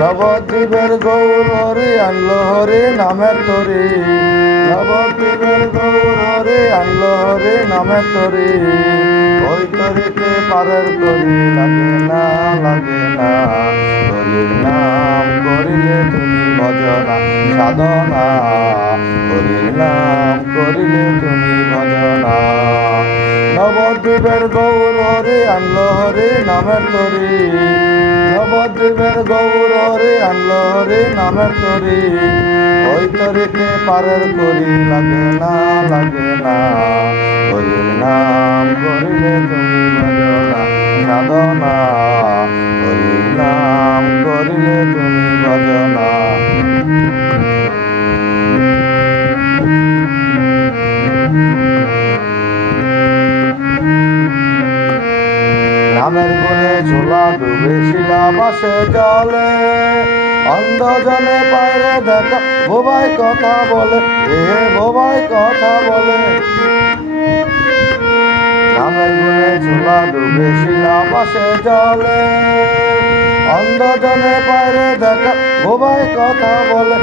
নবদ্বীপের গৌর হরি আনলো হরি নামের তরি, নবদ্বীপের গৌর হরি আনলো হরি নামের তরি। ওই তরিতে পারের করি লাগে না হরির নাম করিলে তুমি ভজনা সাধনা, হরির নাম করিলে তুমি ভজনা। নবদ্বীপের গৌর হরি আনলো হরি নামের তরি, নবদ্বীপের গৌর হরি আনলো হরি নামের তরি। ওই তরিতে পারের করি লাগে না হরির নাম করিলে তুমি ভজনা সাধনা, হরির নাম করিলে তুমি ভজনা। নামের গুণে ঝোলা ডুবে শিলাবাসে জলে, অন্ধজনে পায়রে দেখা বোবাই কথা বলে, বোবাই কথা বলে। নামের গুণে ঝোলা ডুবে শিলাবাসে জলে, অন্ধজনে পায়রে দেখা বোবাই কথা বলে,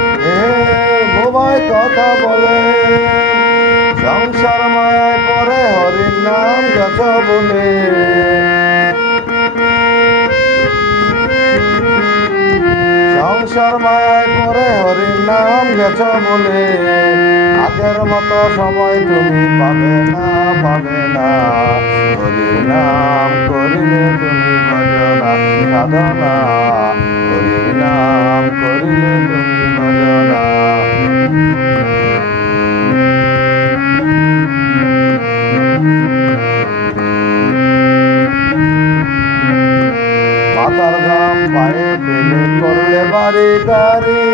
বোবাই কথা বলে। সংসার মায়ায় পরে হরির নাম গেছ বলে, সংসার মায়ায় পরে হরির নাম গেছ বলে। আগের মতো সময় তুমি পাবে না হরির নাম করিলে তুমি ভজনা সাধনা, হরির নাম করিলে তুমি ভজনা। মাথার ঘাম পায়ে ফেলে করলে বাড়ি গাড়ি,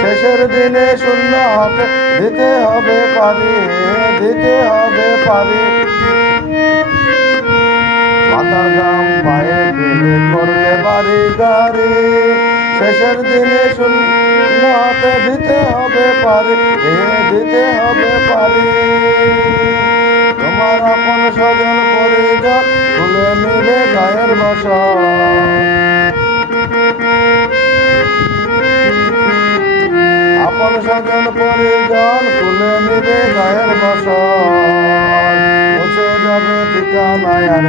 শেষের দিনে শূন্য হাতে দিতে হবে পারি, দিতে হবে পারি। মাথার ঘাম পায়ে ফেলে করলে বাড়ি গাড়ি, শেষের দিনে শূন্য হাতে দিতে হবে পারি, দিতে হবে পারি। তোমার আপন স্বজন পরিজন খুলে নিবে গায়ের বাসা, আপন স্বজন পরিজন খুলে নিবে গায়ের বাসা। মুছে যাবে ঠিকানা আর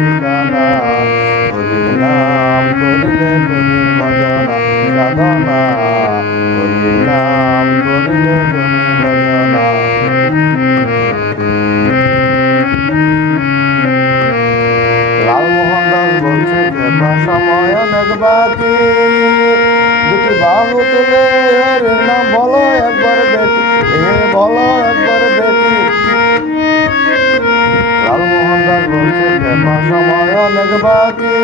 ঠিকানা, হরির নাম করিলে তুমি ভজনা সাধনা, হরির নাম করিলে তুমি ভজনা। লালমোহন দাস বলছে কেবা সময় অনেক বাকি, দুটি বাহু তুলে হরির নাম বলো একবার দেখি, বলো একবার দেখি। লালমোহন দাস বলছে কেবা সময় অনেক বাকি,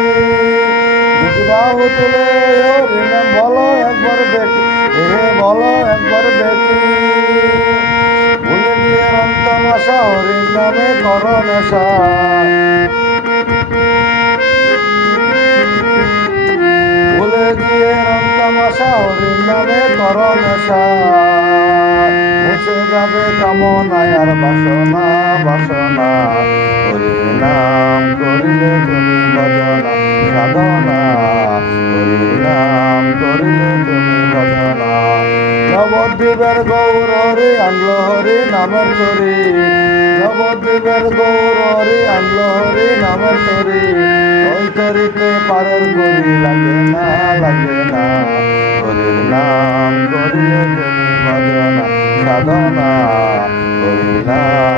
দুটি বাহু তুলে হরির নাম বলো একবার দেখি, বলো একবার দেখি। ভুলে গিয়ে রন্তমাশা হরির নামে করো নেশা, ভুলে গিয়ে রন্তমাশা হরির নামে করো নেশা। মুছে যাবে কামনায় আর বাসনা, হরির নাম করিলে তুমি ভজনা সাধনা, হরির নাম করিলে তুমি ভজনা। নবদ্বীপের গৌর হরি আনলো হরি নামের তরি, নবদ্বীপের গৌর হরি আনলো হরি নামের তরি। ওই তরিতে পারের করি লাগে না হরির নাম করিলে তুমি ভজনা সাধনা, হরির নাম